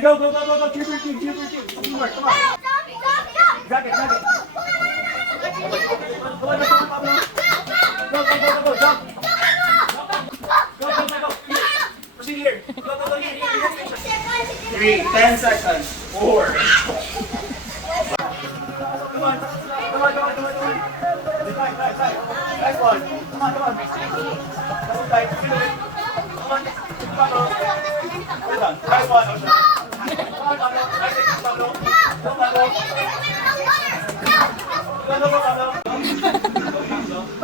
And go. Keep your team. Teamwork, come on. Drag it. Come on, Pablo. Go, jump. Go. Proceed here. Go, here. 3, 10 seconds. 4. Come on. Nice one. Come on. Double tight. Come on. Pablo. Well done. Nice one. Come on, Pablo. Nice hit, Pablo. Go, Pablo.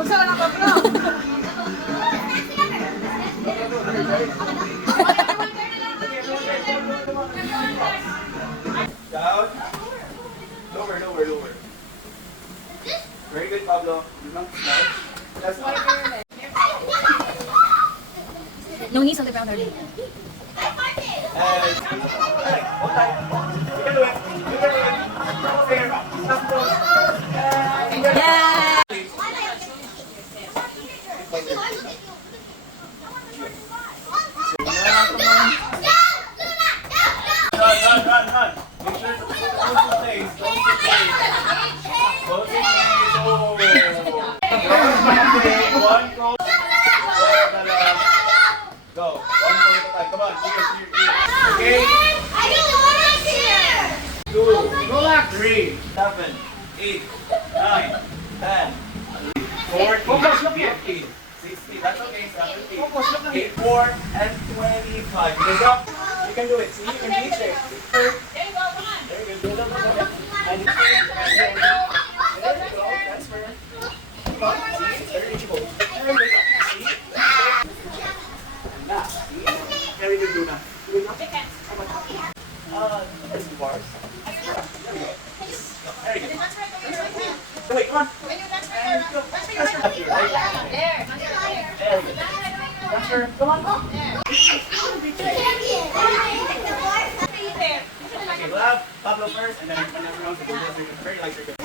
Saan na ka, bro? Down. Lower. Very good, Pablo. That's one. No knees on the ground, darling. And hold tight. You can do it. Double fair. Stop close. Yeah! Run. Make sure to put the close in place. Close in place. One close. Go. One close at a time. Come on. Okay. 2, 3, 7, 8, 9, 10, 14, 15, 16. That's okay. 17, 8, 4, and 25. Good job. You can do it. See, you can reach it. Very good. And transfer. Come on. See, it's very reachable. Very good. See? And now, see? Very good, Luna. Good enough? There's the bars. Very good. Wait, come on. And go. Transfer up here, right? Very good. Transfer. Come on. Okay, we'll have Pablo first, and then everyone will do this. Very light circuit.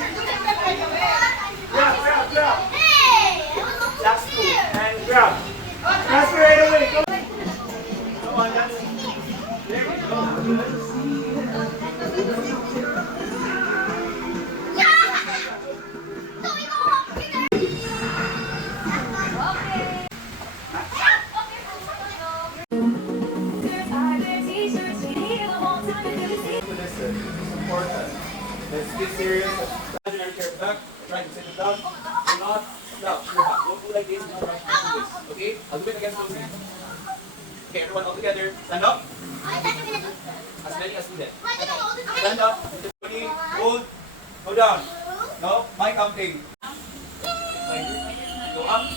Grab. Last 2. And grab. Transfer right away. Come on, that's there we go. Let's get serious. Imaginary chair back. Try to sit it down. Do not slouch your back. Don't do like this. Do not rush into this. Okay? I'll do it again slowly. Okay, everyone all together. Stand up. As many as needed. Stand up. Hold. Go down. No, my counting. Go up.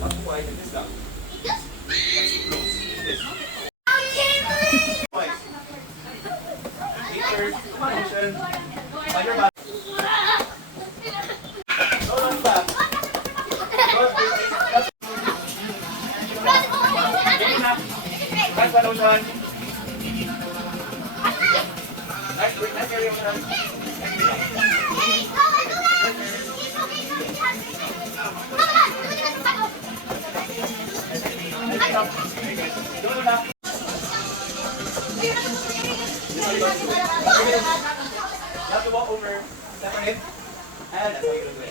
Not too wide. And this down. That's too close. This. Twice. Teachers, motion. Find your back. No, not back. Nice one, Ocean. Nice area, Ocean. Go na. You have to walk over, separate, and that's how you're going to do it.